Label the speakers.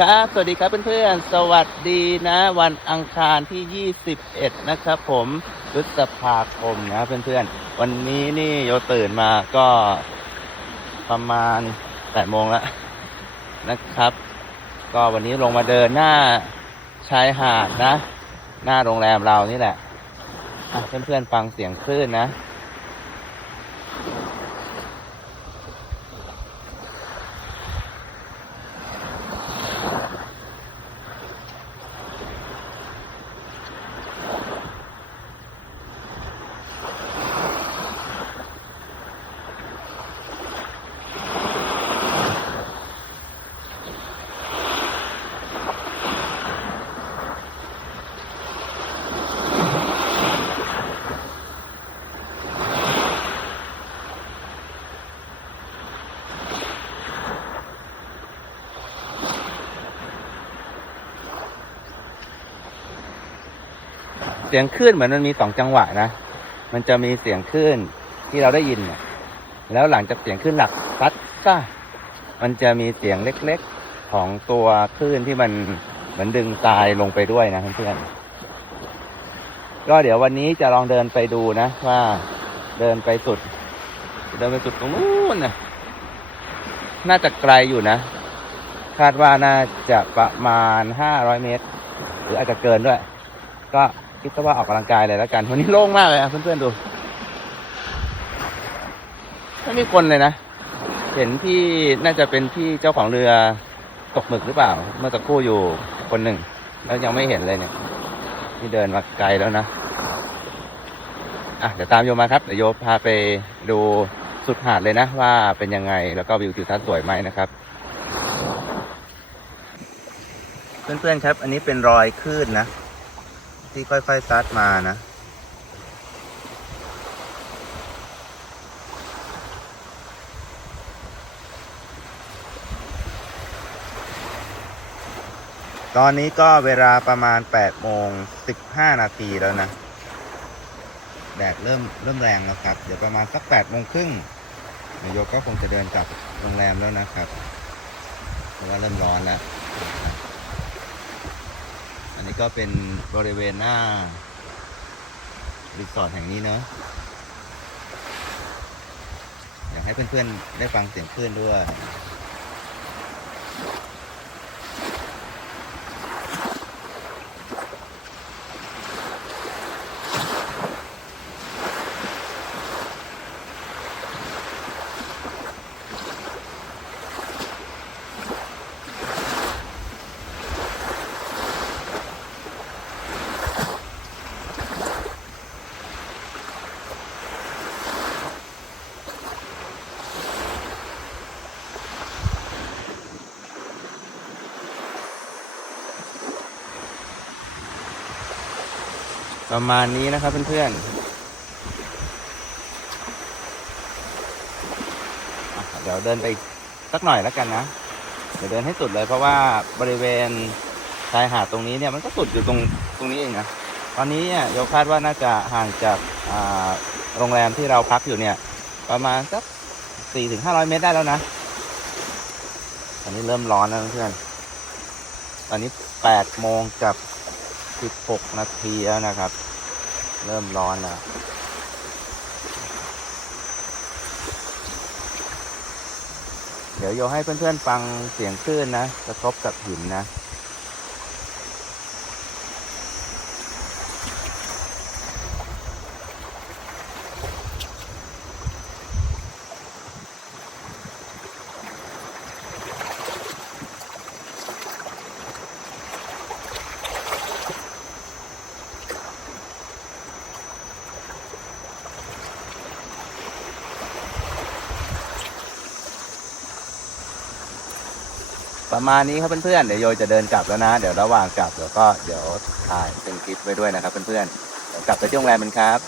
Speaker 1: ครับ สวัสดีครับเพื่อนๆ สวัสดีนะ วันอังคารที่ 21 นะครับผมพฤษภาคมนะเพื่อนๆ วันนี้นี่โยตื่นมาก็ประมาณ8โมงแล้วนะครับ ก็วันนี้ลงมาเดินหน้าชายหาดนะ หน้าโรงแรมเรานี่แหละอะเพื่อนๆ ฟังเสียงคลื่นนะ สียงคลื่นเหมือนมันมีสองจังหวะนะ มันจะมีเสียงคลื่นที่เราได้ยินเนี่ยแล้วหลังจากเสียงคลื่นหลักซัดซ่ามันจะมีเสียงเล็กๆของตัวคลื่นที่มันเหมือนดึงทรายลงไปด้วยนะเพื่อนๆก็เดี๋ยววันนี้จะลองเดินไปดูนะ ว่าเดินไปสุด เดินไปสุดตรงนู้นนะน่าจะไกลอยู่นะ คาดว่าน่าจะประมาณห้าร้อยเมตร หรืออาจจะเกินด้วย ก็ คิดซะว่าออกกำลังกายเลยแล้วกัน วันนี้โล่งมากเลยเพื่อนๆดู ไม่มีคนเลยนะ เห็นที่น่าจะเป็นที่เจ้าของเรือตกหมึกหรือเปล่า เมื่อสักครู่อยู่คนหนึ่ง แล้วยังไม่เห็นเลยเนี่ยนี่เดินมาไกลแล้วนะ อะเดี๋ยวตามโยมาครับ เดี๋ยวโยพาไปดูสุดหาดเลยนะ ว่าเป็นยังไง แล้วก็วิวทิวทัศน์สวยไหมนะครับ เพื่อนๆครับ อันนี้เป็นรอยคลื่นนะ ที่ค่อยๆซัดมานะ ตอนนี้ก็เวลาประมาณ8โมง15 นาทีแล้วนะ แดดเริ่มเริ่มแรงแล้วครับ เดี๋ยวประมาณสัก8โมงครึ่งนายกก็คงจะเดินกลับโรงแรมแล้วนะครับ เพราะว่าเริ่มร้อนแล้ว อันนี้ก็เป็นบริเวณหน้ารีสอร์ทแห่งนี้เนอะอยากให้เพื่อนๆได้ฟังเสียงคลื่นด้วย ประมาณนี้นะครับเพื่อนๆอะเดี๋ยวเดินไปสักหน่อยแล้วกันนะ เดี๋ยวเดินให้สุดเลยเพราะว่าบริเวณชายหาดตรงนี้เนี่ยมันก็สุดอยู่ตรงตรงนี้เองนะตอนนี้เนี่ยโยคาดว่าน่าจะห่างจากโรงแรมที่เราพักอยู่เนี่ย ประมาณสักสี่ถึงห้าร้อยเมตรได้แล้วนะ ตอนนี้เริ่มร้อนแล้วเพื่อน ตอนนี้แปดโมงกับ สิบหกนาทีแล้วนะครับ เริ่มร้อนแล้วเดี๋ยวโยให้เพื่อนๆฟังเสียงคลื่นนะ กระทบกับหินนะ ประมาณนี้ครับเพื่อนๆเดี๋ยวโยจะเดินกลับแล้วนะ เดี๋ยวระหว่างกลับเดี๋ยวก็เดี๋ยวถ่ายเป็นคลิปไว้ด้วยนะครับเพื่อนๆกลับไปที่โรงแรมมันครับ